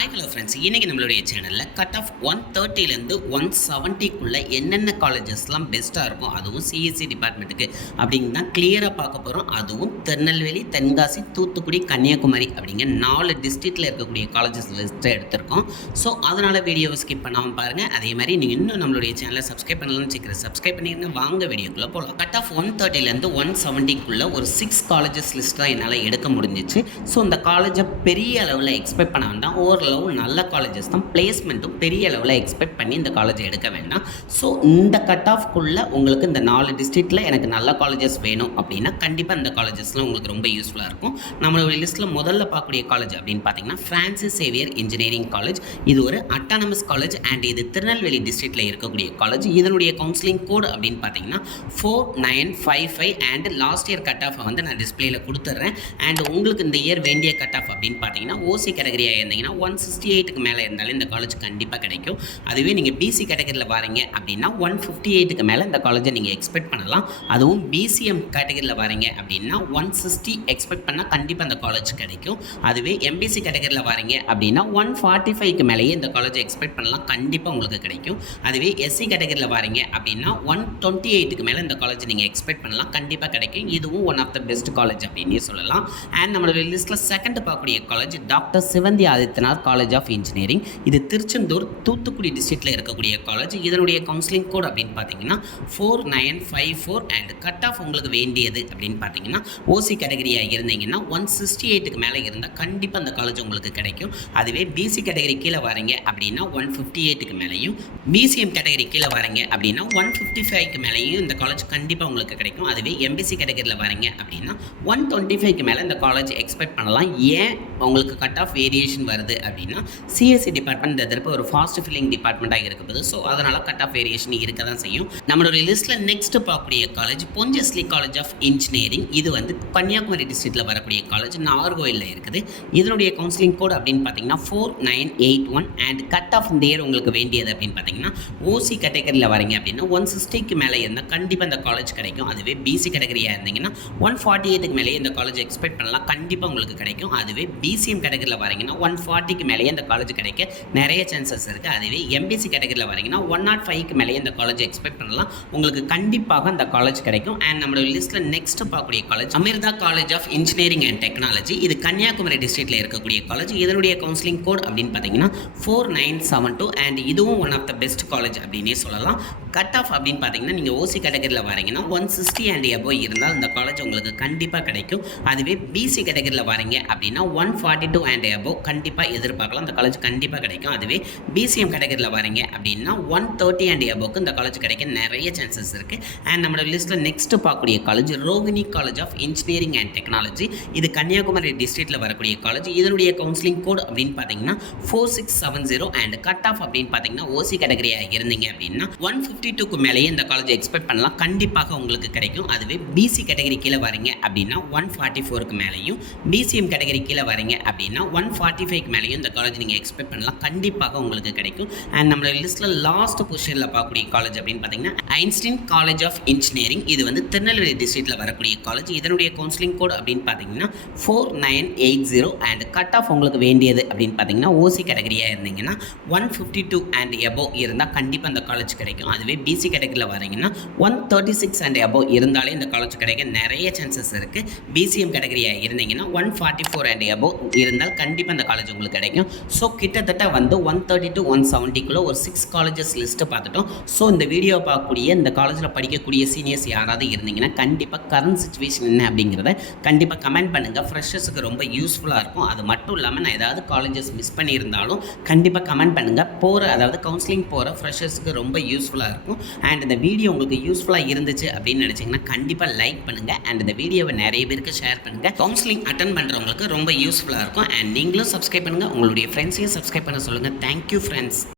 Hi hello friends, இன்றைக்கி நம்மளுடைய சேனலில் கட் ஆஃப் 130லேருந்து 170க்குள்ளே என்னென்ன காலேஜஸ்லாம் பெஸ்ட்டாக இருக்கும், அதுவும் சிஎஸ்சி டிபார்ட்மெண்ட்டுக்கு அப்படிங்க தான் கிளியராக பார்க்க போகிறோம். அதுவும் திருநெல்வேலி, தென்காசி, தூத்துக்குடி, கன்னியாகுமரி அப்படிங்க 4 டிஸ்ட்ரிக்டில் இருக்கக்கூடிய காலேஜஸ் லிஸ்ட்டை எடுத்திருக்கோம். ஸோ அதனால் வீடியோவை ஸ்கிப் பண்ணாமல் பாருங்கள். அதே மாதிரி நீங்கள் இன்னும் நம்மளுடைய சேனலை சப்ஸ்கிரைப் பண்ணலாம்னு வச்சுக்கிறேன், சப்ஸ்கிரைப் பண்ணிடுங்க. வாங்க வீடியோக்குள்ளே போகலாம். கட் ஆஃப் 130லேருந்து 170க்குள்ளே ஒரு 6 காலேஜஸ் லிஸ்ட் தான் என்னால் எடுக்க முடிஞ்சிச்சு. ஸோ இந்த காலேஜை பெரிய அளவில் எக்ஸ்பெக்ட் பண்ண வேண்டாம். ஓரளவு நல்ல காலேஜஸ் தான், பிளேஸ்மெண்ட்டும் பெரிய அளவில் எக்ஸ்பெக்ட் பண்ணி இந்த காலேஜை எடுக்க வேண்டாம். ஸோ இந்த கட் ஆஃப்குள்ளே உங்களுக்கு இந்த 4 டிஸ்ட்ரிக்டில் எனக்கு நல்ல காலேஜஸ் வேணும் அப்படின்னா கண்டிப்பாக இந்த காலேஜஸ்லாம் உங்களுக்கு ரொம்ப யூஸ்ஃபுல்லாக இருக்கும். நம்மளோட லிஸ்ட்டில் முதல்ல பார்க்கக்கூடிய காலேஜ் அப்படின்னு பார்த்தீங்கன்னா ஃப்ரான்சிஸ் சேவியர் இன்ஜினியரிங் காலேஜ். இது ஒரு அட்டானமஸ் காலேஜ் அண்ட் இது திருநெல்வேலி டிஸ்ட்ரிக்டில் இருக்கக்கூடிய காலேஜ். இதனுடைய கவுன்சிலிங் கோட் அப்படின்னு பார்த்தீங்கன்னா 4955 அண்ட் லாஸ்ட் இயர் கட் ஆஃபை வந்து நான் டிஸ்பிளேயில் கொடுத்துட்றேன். அண்ட் உங்களுக்கு இந்த இயர் வேண்டிய கட் ஆஃப் அப்படின்னு பார்த்தீங்கன்னா ஓசி கேட்டகரியாக இருந்தீங்கன்னா 168க்கு மேலே இருந்தாலும் இந்த காலேஜ் கண்டிப்பாக கிடைக்கும். அதுவே நீங்கள் பிசி கேட்டகரியில் வரீங்க அப்படின்னா 158க்கு மேலே இந்த காலேஜை நீங்கள் எக்ஸ்பெக்ட் பண்ணலாம். அதுவும் பிசிஎம் கேட்டகரியில் வரீங்க அப்படின்னா 160 எக்ஸ்பெக்ட் பண்ணால் கண்டிப்பாக அந்த காலேஜ் கிடைக்கும். அதுவே எம்பிசி கேட்டகரியில் வரீங்க அப்படின்னா 145க்கு மேலேயே இந்த காலேஜை எக்ஸ்பெக்ட் பண்ணலாம், கண்டிப்பாக உங்களுக்கு கிடைக்கும். அதுவே எஸ்சி கேட்டகரியில் வரீங்க அப்படின்னா 128க்கு மேலே இந்த காலேஜ் நீங்கள் எக்ஸ்பெக்ட் பண்ணலாம், கண்டிப்பாக கிடைக்கும். இதுவும் one of the best college அப்படின்னே சொல்லலாம். அண்ட் நம்மளோட லிஸ்ட்டில் செகண்ட் பார்க்கக்கூடிய college doctor Sivanthi Adityanath college of engineering. இது திருச்செந்தூர், தூத்துக்குடி டிஸ்ட்ரிக்டில் இருக்கக்கூடிய காலேஜ். இதனுடைய கவுன்சிலிங் கோட் அப்படின்னு பார்த்தீங்கன்னா 4954 அண்ட் கட் ஆஃப் உங்களுக்கு வேண்டியது அப்படின்னு பார்த்தீங்கன்னா ஓசி கேட்டகரியாக இருந்தீங்கன்னா 168க்கு மேலே இருந்தால் கண்டிப்பாக அந்த காலேஜ் உங்களுக்கு கிடைக்கும். அதுவே பிசி கேட்டகரி கீழே வரீங்க அப்படின்னா 158க்கு மேலேயும், பிசிஎம் கேட்டகரி கீழே வரீங்க அப்படின்னா 155க்கு மேலேயும் இந்த காலேஜ் கண்டிப்பாக உங்களுக்கு கிடைக்கும். அதுவே எம்பிசி கேட்டகரியில் வரீங்க அப்படின்னா 125க்கு மேலே இந்த காலேஜ் எக்ஸ்பெக்ட் பண்ணலாம். ஏன் உங்களுக்கு கட் ஆஃப் வேரியேஷன் வருது அப்படின்னா சிஎஸ்சி டிபார்ட்மெண்ட் இந்த தடவை ஒரு ஃபாஸ்ட் ஃபில்லிங் டிபார்ட்மெண்ட்டாக இருக்குது. ஸோ அதனால் கட் ஆஃப் வேரியேஷன் இருக்க தான் செய்யும். நம்மளோட லிஸ்ட்டில் நெக்ஸ்ட் பார்க்கக்கூடிய காலேஜ் பொஞ்சஸ்லி காலேஜ் ஆஃப் இன்ஜினியரிங். இது வந்து கன்னியாகுமரி டிஸ்ட்ரிக்டில் வரக்கூடிய காலேஜ், நாகர்கோயிலில் இருக்குது. இதனுடைய கவுன்சிலிங் கோட் அப்படின்னு பார்த்தீங்கன்னா 4981 அண்ட் கட் ஆஃப் இந்த இயர் உங்களுக்கு வேண்டியது அப்படின்னு பார்த்தீங்கன்னா ஓசி கேட்டகரியில் வரீங்க அப்படின்னா 160க்கு மேலே இருந்தால் கண்டிப்பாக இந்த காலேஜ் கிடைக்கும். அதுவே பிசி கேட்டகரியாக இருந்தீங்கன்னா 148க்கு மேலேயே இந்த காலேஜ் எக்ஸ்பெக்ட் பண்ணலாம், கண்டிப்பாக உங்களுக்கு கிடைக்கும். அதுவே பிசிஎம் கேட்டகரியில் வரீங்கன்னா 140க்கு மேலேயே இந்த காலேஜ் கிடைக்க நிறைய சான்சஸ் இருக்குது. அதுவே எம்பிசி கேட்டகரியில் வரீங்கன்னா 105க்கு மேலேயே இந்த காலேஜ் எக்ஸ்பெக்ட் பண்ணலாம், உங்களுக்கு கண்டிப்பாக அந்த காலேஜ் கிடைக்கும். அண்ட் நம்மளோட லிஸ்ட்டில் நெக்ஸ்ட் பார்க்கக்கூடிய college Amrita college of engineering and technology. இது கன்னியாகுமரி டிஸ்ட்ரிக்டில் இருக்கக்கூடிய காலேஜ். இதனுடைய கவுன்சிலிங் கோட் அப்படின்னு பார்த்தீங்கன்னா 4972 அண்ட் இதுவும் one of the best college அப்படின்னே சொல்லலாம். கட் ஆஃப் அப்படின்னு பார்த்தீங்கன்னா நீங்கள் ஓசி கேட்டகரியில் வரீங்கன்னா 160 அண்ட் எபோவ் இருந்தால் இந்த காலேஜ் உங்களுக்கு கண்டிப்பாக கிடைக்கும். அதுவே பிசி கேட்டகரியில் வரீங்க அப்படின்னா 142 அண்ட் எபோவ் கண்டிப்பாக எதிர்பார்க்கலாம், அந்த காலேஜ் கண்டிப்பாக கிடைக்கும். அதுவே பிசிஎம் கேட்டகரியில் வரீங்க அப்படின்னா 130 அண்ட் எபோவுக்கு இந்த காலேஜ் கிடைக்க நிறைய சான்சஸ் இருக்குது. அண்ட் நம்மளோட லிஸ்ட்டில் நெக்ஸ்ட் பார்க்கக்கூடிய college Rohini college of engineering and technology. இது கன்னியாகுமரி டிஸ்ட்ரிக்டில் வரக்கூடிய காலேஜ். இதனுடைய கவுன்சிலிங் கோட் அப்படின்னு பார்த்தீங்கன்னா 4670 அண்ட் கட் ஆஃப் அப்படின்னு பார்த்தீங்கன்னா ஓசி கேட்டகரியாக இருந்தீங்க அப்படின்னா 152க்கு மேலேயே இந்த காலேஜ் எக்ஸ்பெக்ட் பண்ணலாம், கண்டிப்பாக உங்களுக்கு கிடைக்கும். அதுவே பிசி கேட்டகரி கீழே வரீங்க அப்படின்னா 144க்கு மேலேயும், பிசிஎம் கேட்டகரி கீழே வரீங்க அப்படின்னா 145க்கு மேலேயும் இந்த காலேஜ் நீங்கள் எக்ஸ்பெக்ட் பண்ணலாம், கண்டிப்பாக உங்களுக்கு கிடைக்கும். அண்ட் நம்மளோட லிஸ்ட்டில் லாஸ்ட் பொசிஷனில் பார்க்கக்கூடிய காலேஜ் அப்படின்னு பார்த்தீங்கன்னா ஐன்ஸ்டீன் காலேஜ் ஆஃப் இன்ஜினியரிங். இது வந்து திருநெல்வேலி டிஸ்ட்ரிக்டில் வரக்கூடிய காலேஜ். இதனுடைய கவுன்சிலிங் கோட் அப்படின்னு பார்த்தீங்கன்னா 4980 அண்ட் கட் ஆஃப் உங்களுக்கு வேண்டியது அப்படின்னு பார்த்தீங்கன்னா ஓசி கேட்டகரியாக இருந்தீங்கன்னா 152 அண்ட் எபோவ் இருந்தால் கண்டிப்பாக இந்த காலேஜ் கிடைக்கும். அதுவே பிசி கேட்டகரியில் வரீங்கன்னா 136 அண்ட் எபோவ் இருந்தாலே இந்த காலேஜ் கிடைக்க நிறைய சான்சஸ் இருக்குது. பிசிஎம் கேட்டகரியாக இருந்தீங்கன்னா 144 அண்ட் எபோவ் இருந்தால் கண்டிப்பாக இந்த காலேஜ் உங்களுக்கு கிடைக்கும். ஸோ கிட்டத்தட்ட வந்து 130 to 170க்குள்ளே ஒரு 6 காலேஜஸ் லிஸ்ட்டு பார்த்துட்டோம். ஸோ இந்த வீடியோ பார்க்கக்கூடிய இந்த காலேஜில் படிக்கக்கூடிய சீனியர்ஸ் யாராவது இருந்தீங்கன்னா கண்டிப்பாக கரண்ட் சுச்சுவேஷன் என்ன அப்படிங்கிறத கண்டிப்பாக கமெண்ட் பண்ணுங்கள். ஃப்ரெஷர்ஸுக்கு ரொம்ப யூஸ்ஃபுல்லாக இருக்கும். அது மட்டும் இல்லாமல் நான் ஏதாவது காலேஜஸ் மிஸ் பண்ணியிருந்தாலும் கண்டிப்பாக கமெண்ட் பண்ணுங்கள். அதாவது கவுன்சிலிங் போகிற ஃப்ரெஷர்ஸுக்கு ரொம்ப யூஸ்ஃபுல்லாக இருக்கும். அண்ட் இந்த வீடியோ உங்களுக்கு யூஸ்ஃபுல்லாக இருந்துச்சு அப்படின்னு நினச்சிங்கன்னா கண்டிப்பாக லைக் பண்ணுங்கள். அண்ட் இந்த வீடியோவை நிறைய பேருக்கு ஷேர் பண்ணுங்கள். கவுன்சிலிங் அட்டன் பண்ணுறவங்களுக்கு ரொம்ப யூஸ்ஃபுல்லாக இருக்கும். அண்ட் நீங்களும் சப்ஸ்கிரைப் பண்ணுங்கள், உங்களுடைய ஃப்ரெண்ட்ஸையும் சப்ஸ்கிரைப் பண்ண சொல்லுங்கள். Thank you friends.